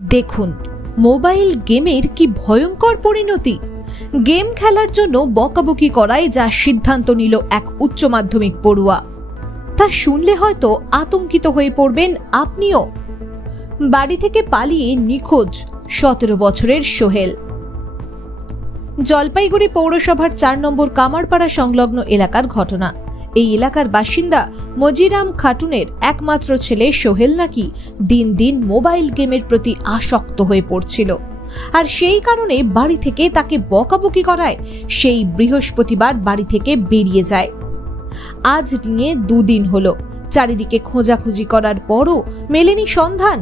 দেখুন মোবাইল গেমের কি ভয়ঙ্কর পরিণতি। গেম খেলার জন্য বকাবকি করায় যা সিদ্ধান্ত নিল এক উচ্চ মাধ্যমিক পড়ুয়া, তা শুনলে হয়তো আতঙ্কিত হয়ে পড়বেন আপনিও। বাড়ি থেকে পালিয়ে নিখোঁজ 17 বছরের সোহেল। জলপাইগুড়ি পৌরসভার 4 নম্বর কামারপাড়া সংলগ্ন এলাকার ঘটনা। এই এলাকার বাসিন্দা মজিরাম খাতুনের একমাত্র ছেলে সোহেল নাকি দিন দিন মোবাইল গেমের প্রতি আসক্ত হয়ে পড়ছিল, আর সেই কারণে বাড়ি থেকে তাকে বকাবকি করায় সেই বৃহস্পতিবার বাড়ি থেকে বেরিয়ে যায়। আজ নিয়ে 2 দিন হলো, চারিদিকে খোঁজাখুঁজি করার পরও মেলেনি সন্ধান।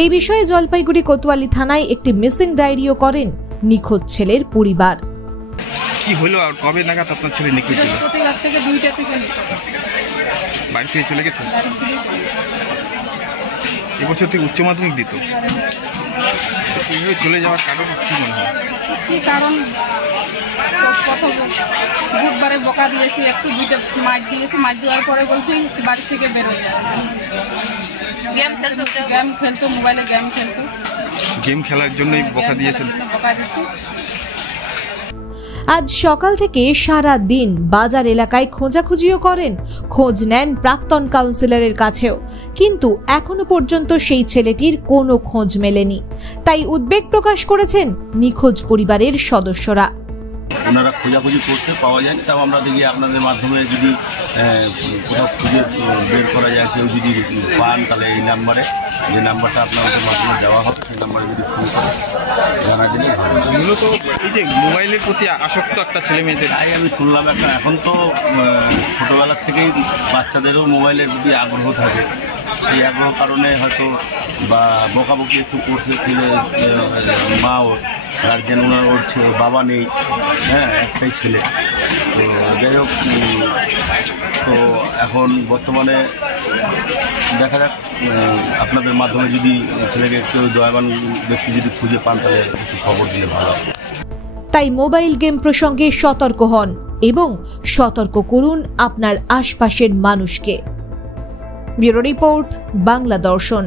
এই বিষয়ে জলপাইগুড়ি কোতোয়ালি থানায় একটি মিসিং ডায়েরিও করেন নিখোঁজ ছেলের পরিবার। কি হলো আর কবে নাগাদ আপনার ছেলে নিখোঁজ হলো? প্রতিবার থেকে 2টা থেকে বাড়ি থেকে চলে গেছে। এবছর থেকে উচ্চ মাধ্যমিক দিত। এইভাবে চলে যাওয়ার কারণ কি মনে হয়? কি কারণ? প্রথম বুধবারে বকা দিয়েছি, একটু 2টা মাইট দিয়েছি, মাইট দেওয়ার পরে বলছি বাড়ি থেকে বেরোয় যায়। গেম খেলতো, মোবাইলে গেম খেলতো। গেম খেলার জন্যই বকা দিয়েছেন? বকা দিয়েছি। আজ সকাল থেকে সারা দিন বাজার এলাকায় খোঁজাখুঁজিও করেন, খোঁজ নেন প্রাক্তন কাউন্সিলরের কাছেও, কিন্তু এখনো পর্যন্ত সেই ছেলেটির কোনো খোঁজ মেলেনি। তাই উদ্বেগ প্রকাশ করেছেন নিখোঁজ পরিবারের সদস্যরা। ওনারা খোঁজাখুঁজি করতে পাওয়া যায়নি, তাও আমরা দেখি আপনাদের মাধ্যমে যদি কোথাও খুঁজে বের করা যায়, কেউ যদি পান তাহলে এই নাম্বারে, যে নাম্বারটা আপনাদের মাধ্যমে দেওয়া হবে সেই নাম্বারে যদি ফোন করে জানা দিলে ভালো। মূলত এই যে মোবাইলের প্রতি আসক্ত একটা ছেলে মেয়েদের, তাই আমি শুনলাম এখন তো ছোটোবেলার থেকেই বাচ্চাদেরও মোবাইলের প্রতি আগ্রহ থাকে, সেই আগ্রহ কারণে হয়তো বা বকাবকি একটু করছে ছেলে মা, ওর গার্জেন, ওর বাবা নেই, একটাই ছেলে। তো যাই হোক, তো এখন বর্তমানে দেখা যাক আপনাদের মাধ্যমে যদি ছেলেকে একটু দয়াবান ব্যক্তি যদি খুঁজে পান তাহলে একটু খবর দিলে ভালো। তাই মোবাইল গেম প্রসঙ্গে সতর্ক হন এবং সতর্ক করুন আপনার আশপাশের মানুষকে। ব্যুরো রিপোর্ট, বাংলা দর্শন।